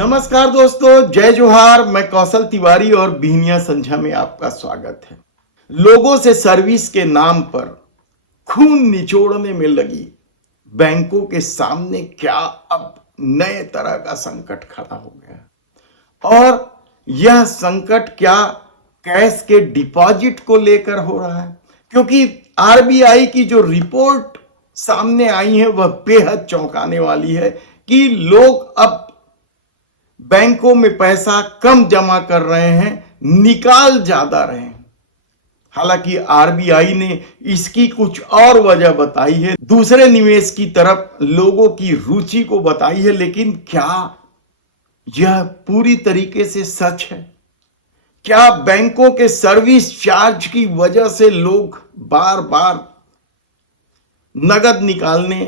नमस्कार दोस्तों, जय जोहार। मैं कौशल तिवारी और बिहनिया संझा में आपका स्वागत है। लोगों से सर्विस के नाम पर खून निचोड़ने में लगी बैंकों के सामने क्या अब नए तरह का संकट खड़ा हो गया और यह संकट क्या कैश के डिपॉजिट को लेकर हो रहा है, क्योंकि आरबीआई की जो रिपोर्ट सामने आई है वह बेहद चौंकाने वाली है कि लोग अब बैंकों में पैसा कम जमा कर रहे हैं, निकाल ज्यादा रहे हैं। हालांकि आरबीआई ने इसकी कुछ और वजह बताई है, दूसरे निवेश की तरफ लोगों की रुचि को बताई है, लेकिन क्या यह पूरी तरीके से सच है? क्या बैंकों के सर्विस चार्ज की वजह से लोग बार बार नगद निकालने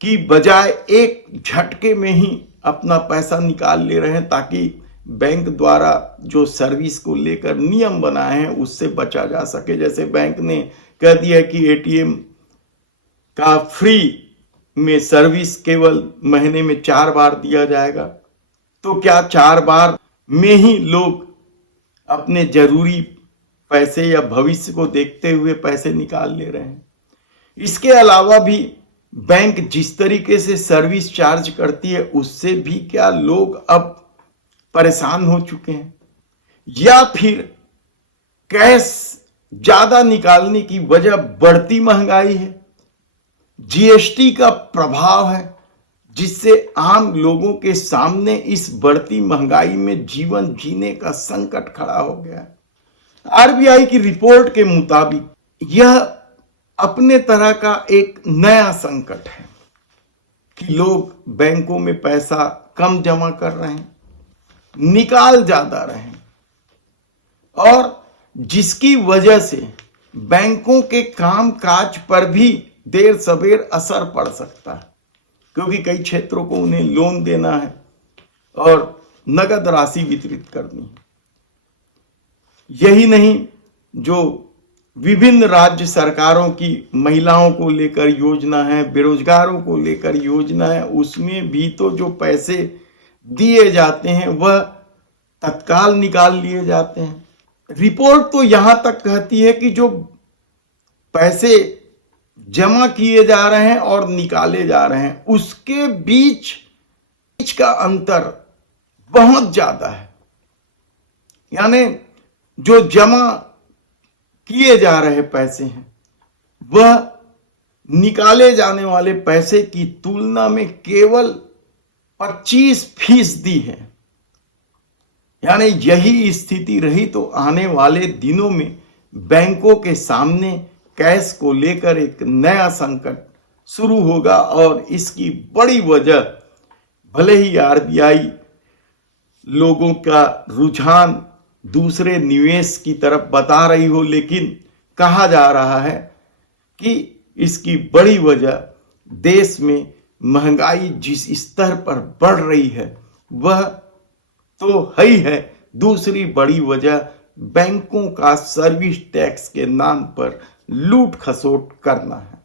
की बजाय एक झटके में ही अपना पैसा निकाल ले रहे हैं, ताकि बैंक द्वारा जो सर्विस को लेकर नियम बनाए हैं उससे बचा जा सके? जैसे बैंक ने कह दिया कि एटीएम का फ्री में सर्विस केवल महीने में 4 बार दिया जाएगा, तो क्या 4 बार में ही लोग अपने जरूरी पैसे या भविष्य को देखते हुए पैसे निकाल ले रहे हैं? इसके अलावा भी बैंक जिस तरीके से सर्विस चार्ज करती है उससे भी क्या लोग अब परेशान हो चुके हैं, या फिर कैश ज्यादा निकालने की वजह बढ़ती महंगाई है, जीएसटी का प्रभाव है, जिससे आम लोगों के सामने इस बढ़ती महंगाई में जीवन जीने का संकट खड़ा हो गया? आरबीआई की रिपोर्ट के मुताबिक यह अपने तरह का एक नया संकट है कि लोग बैंकों में पैसा कम जमा कर रहे हैं, निकाल ज्यादा रहे हैं, और जिसकी वजह से बैंकों के कामकाज पर भी देर सवेर असर पड़ सकता है, क्योंकि कई क्षेत्रों को उन्हें लोन देना है और नगद राशि वितरित करनी है। यही नहीं, जो विभिन्न राज्य सरकारों की महिलाओं को लेकर योजना है, बेरोजगारों को लेकर योजना है, उसमें भी तो जो पैसे दिए जाते हैं वह तत्काल निकाल लिए जाते हैं। रिपोर्ट तो यहां तक कहती है कि जो पैसे जमा किए जा रहे हैं और निकाले जा रहे हैं उसके बीच का अंतर बहुत ज्यादा है। यानी जो जमा किए जा रहे पैसे हैं वह निकाले जाने वाले पैसे की तुलना में केवल 25% है। यानी यही स्थिति रही तो आने वाले दिनों में बैंकों के सामने कैश को लेकर एक नया संकट शुरू होगा, और इसकी बड़ी वजह भले ही आरबीआई लोगों का रुझान दूसरे निवेश की तरफ बता रही हो, लेकिन कहा जा रहा है कि इसकी बड़ी वजह देश में महंगाई जिस स्तर पर बढ़ रही है वह तो है ही है, दूसरी बड़ी वजह बैंकों का सर्विस टैक्स के नाम पर लूट खसोट करना है।